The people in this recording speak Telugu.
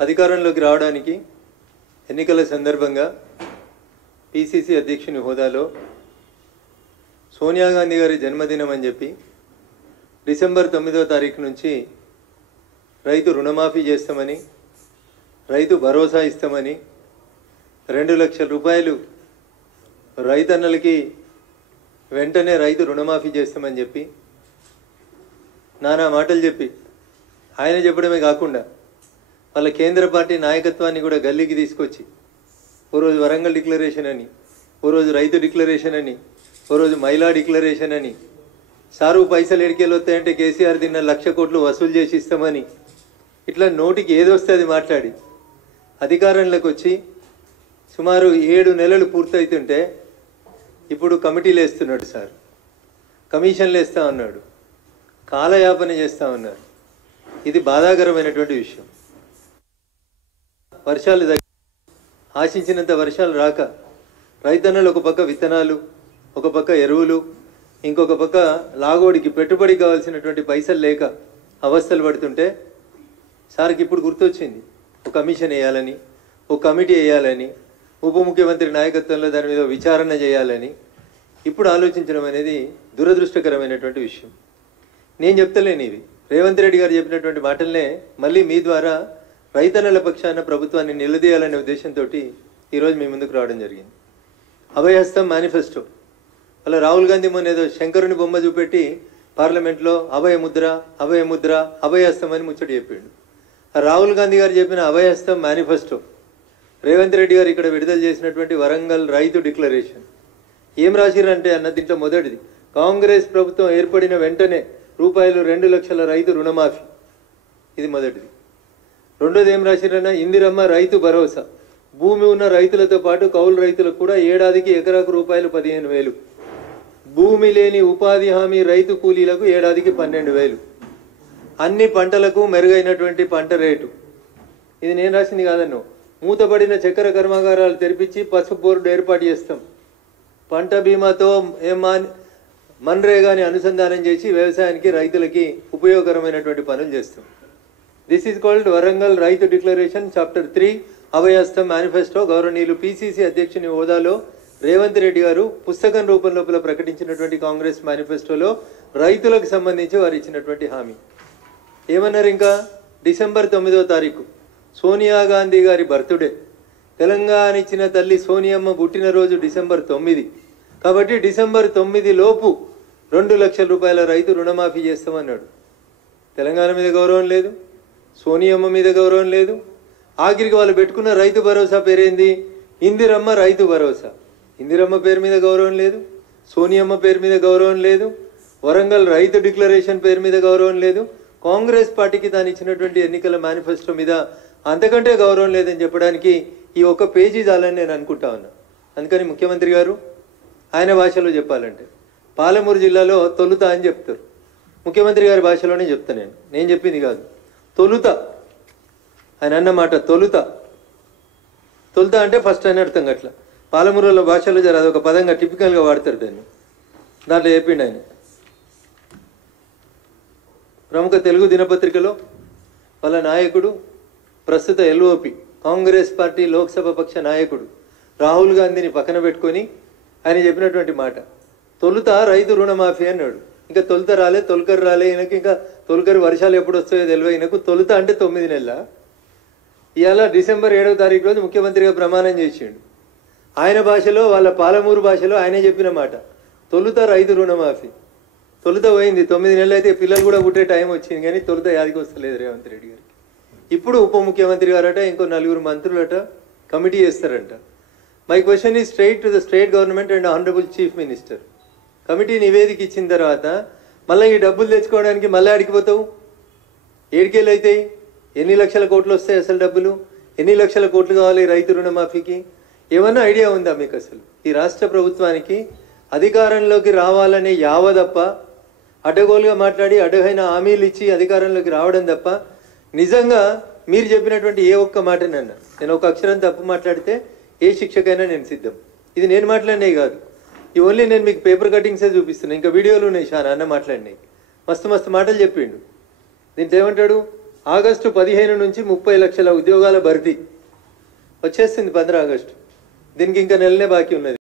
అధికారంలోకి రావడానికి ఎన్నికల సందర్భంగా పిసిసి అధ్యక్షుని హోదాలో సోనియా గాంధీ గారి జన్మదినం అని చెప్పి డిసెంబర్ 9వ తారీఖు నుంచి రైతు రుణమాఫీ చేస్తామని, రైతు భరోసా ఇస్తామని, 2 లక్షల రూపాయలు రైతన్నలకి వెంటనే రైతు రుణమాఫీ చేస్తామని చెప్పి నానా మాటలు చెప్పి ఆయన చెప్పడమే కాకుండా వాళ్ళ కేంద్ర పార్టీ నాయకత్వాన్ని కూడా గల్లీకి తీసుకొచ్చి ఓ రోజు వరంగల్ డిక్లరేషన్ అని, ఓ రోజు రైతు డిక్లరేషన్ అని, ఓ రోజు మహిళా డిక్లరేషన్ అని, సారు పైసలు ఎడికేలు వస్తాయంటే కేసీఆర్ తిన్న 1,00,000 కోట్లు వసూలు చేసి ఇస్తామని ఇట్లా నోటికి ఏదొస్తే అది మాట్లాడి అధికారంలోకి వచ్చి సుమారు 7 నెలలు పూర్తవుతుంటే ఇప్పుడు కమిటీలు వేస్తున్నాడు సార్, కమిషన్లు వేస్తా ఉన్నాడు, కాలయాపన చేస్తూ ఉన్నారు. ఇది బాధాకరమైనటువంటి విషయం. వర్షాలు ఆశించినంత వర్షాలు రాక రైతన్నలు ఒక పక్క విత్తనాలు, ఒక పక్క ఎరువులు, ఇంకొక పక్క లాగోడికి పెట్టుబడికి కావాల్సినటువంటి పైసలు లేక అవస్థలు పడుతుంటే సార్కి ఇప్పుడు గుర్తొచ్చింది ఒక కమిషన్ వేయాలని, ఒక కమిటీ వేయాలని, ఉప ముఖ్యమంత్రి నాయకత్వంలో దాని మీద విచారణ చేయాలని ఇప్పుడు ఆలోచించడం అనేది దురదృష్టకరమైనటువంటి విషయం. నేను చెప్తలేను, ఇవి రేవంత్ రెడ్డి గారు చెప్పినటువంటి మాటలనే మళ్ళీ మీ ద్వారా రైతన్నల పక్షాన ప్రభుత్వాన్ని నిలదీయాలనే ఉద్దేశంతో ఈరోజు మీ ముందుకు రావడం జరిగింది. అభయహస్తం మేనిఫెస్టో అలా రాహుల్ గాంధీ మొన్న ఏదో శంకరుని బొమ్మ చూపెట్టి పార్లమెంట్లో అభయముద్ర అభయముద్ర అభయహస్తం అని ముచ్చట చెప్పాడు. రాహుల్ గాంధీ గారు చెప్పిన అభయహస్తం మేనిఫెస్టో, రేవంత్ రెడ్డి గారు ఇక్కడ విడుదల చేసినటువంటి వరంగల్ రైతు డిక్లరేషన్ ఏం రాసిరంటే అన్న దీంట్లో మొదటిది కాంగ్రెస్ ప్రభుత్వం ఏర్పడిన వెంటనే రూపాయలు 2 లక్షల రైతు రుణమాఫీ, ఇది మొదటిది. రెండోది ఏం రాసిరన్నా ఇందిరమ్మ రైతు భరోసా, భూమి ఉన్న రైతులతో పాటు కౌలు రైతులకు కూడా ఏడాదికి ఎకరాకు రూపాయలు 15,000, భూమి లేని ఉపాధి హామీ రైతు కూలీలకు ఏడాదికి 12,000, అన్ని పంటలకు మెరుగైనటువంటి పంట రేటు. ఇది నేను రాసింది కాదన్నో, మూతపడిన చక్కెర కర్మాగారాలు తెరిపించి పసుపు బోర్డు ఏర్పాటు చేస్తాం, పంట బీమాతో మన్రేగాని అనుసంధానం చేసి వ్యవసాయానికి రైతులకి ఉపయోగకరమైనటువంటి పనులు చేస్తాం. దిస్ ఈజ్ కాల్డ్ వరంగల్ రైతు డిక్లరేషన్ చాప్టర్ 3 అభయహస్తం మేనిఫెస్టో. గౌరవనీయులు పిసిసి అధ్యక్షుని హోదాలో రేవంత్ రెడ్డి గారు పుస్తకం రూపం లోపల ప్రకటించినటువంటి కాంగ్రెస్ మేనిఫెస్టోలో రైతులకు సంబంధించి వారు ఇచ్చినటువంటి హామీ ఏమన్నారు? ఇంకా డిసెంబర్ 9వ తారీఖు సోనియా గాంధీ గారి బర్త్డే, తెలంగాణ ఇచ్చిన తల్లి సోనియమ్మ పుట్టినరోజు డిసెంబర్ 9. కాబట్టి డిసెంబర్ 9 లోపు 2 లక్షల రూపాయల రైతు రుణమాఫీ చేస్తామన్నాడు. తెలంగాణ మీద గౌరవం లేదు, సోనియమ్మ మీద గౌరవం లేదు. ఆఖరికి వాళ్ళు పెట్టుకున్న రైతు భరోసా పేరేంది? ఇందిరమ్మ రైతు భరోసా. ఇందిరమ్మ పేరు మీద గౌరవం లేదు, సోనియమ్మ పేరు మీద గౌరవం లేదు, వరంగల్ రైతు డిక్లరేషన్ పేరు మీద గౌరవం లేదు. కాంగ్రెస్ పార్టీకి తాను ఇచ్చినటువంటి ఎన్నికల మేనిఫెస్టో మీద అంతకంటే గౌరవం లేదని చెప్పడానికి ఈ ఒక్క పేజీ చాలని నేను అనుకుంటా ఉన్నా. అందుకని ముఖ్యమంత్రి గారు ఆయన భాషలో చెప్పాలంటే పాలమూరు జిల్లాలో తొలుత అని చెప్తారు, ముఖ్యమంత్రి గారి భాషలోనే చెప్తా. నేను చెప్పింది కాదు, తొలుత ఆయన అన్నమాట. తొలుత తొలుత అంటే ఫస్ట్ అని అర్థం. అట్లా పాలమూరుల భాషలో జర అదొక పదంగా టిపికల్గా వాడతారు దాన్ని. దాంట్లో చెప్పిండు ఆయన. ప్రముఖ తెలుగు దినపత్రికలో వాళ్ళ నాయకుడు, ప్రస్తుత ఎల్ఓపి కాంగ్రెస్ పార్టీ లోక్సభ పక్ష నాయకుడు రాహుల్ గాంధీని పక్కన పెట్టుకొని ఆయన చెప్పినటువంటి మాట, తొలుత రైతు రుణమాఫీ అన్నాడు. ఇంకా తొలుత రాలే, తొలకరు రాలే ఈయనకి. ఇంకా తొలకరు వర్షాలు ఎప్పుడు వస్తాయో తెలియదు ఈయనకు. తొలుత అంటే 9 నెలల. ఇవాళ డిసెంబర్ 7వ తారీఖు రోజు ముఖ్యమంత్రిగా ప్రమాణం చేసిండు. ఆయన భాషలో, వాళ్ళ పాలమూరు భాషలో ఆయనే చెప్పిన మాట తొలుత రైతు రుణమాఫీ. తొలుత పోయింది, 9 నెలలు అయితే పిల్లలు కూడా పుట్టే టైం వచ్చింది, కానీ తొలుత యాదికి వస్తలేదు రేవంత్ రెడ్డి గారికి. ఇప్పుడు ఉప ముఖ్యమంత్రి గారట, ఇంకో 4 మంత్రులట కమిటీ చేస్తారంట. My question is straight to the state government and honourable chief minister. Committee నివేదిక ఇచ్చిన తర్వాత మళ్ళీ ఈ డబ్బులు తెచ్చుకోవడానికి మళ్ళీ అడిగిపోతావు? ఏడికేళ్ళు అవుతాయి? ఎన్ని లక్షల కోట్లు వస్తాయి అసలు డబ్బులు? ఎన్ని లక్షల కోట్లు కావాలి రైతు రుణమాఫీకి? ఏమన్నా ఐడియా ఉందా మీకు? అసలు ఈ రాష్ట్ర ప్రభుత్వానికి అధికారంలోకి రావాలనే యావదప్ప, అడ్డగోలుగా మాట్లాడి అడ్డగైన హామీలు ఇచ్చి అధికారంలోకి రావడం తప్ప నిజంగా మీరు చెప్పినటువంటి ఏ ఒక్క మాటనన్నా, నేను ఒక అక్షరం తప్పు మాట్లాడితే ఏ శిక్షకైనా నేను సిద్ధం. ఇది నేను మాట్లాడినవి కాదు, ఈ ఓన్లీ నేను మీకు పేపర్ కటింగ్సే చూపిస్తున్నాను. ఇంకా వీడియోలు ఉన్నాయి చాలా అన్న మాట్లాడినాయి. మస్తు మస్తు మాటలు చెప్పిండు. దీంట్లో ఏమంటాడు? ఆగస్టు 15 నుంచి 30 లక్షల ఉద్యోగాల భర్తీ వచ్చేసింది 15 ఆగస్టు. దీనికి ఇంకా నెలనే బాకీ ఉన్నది.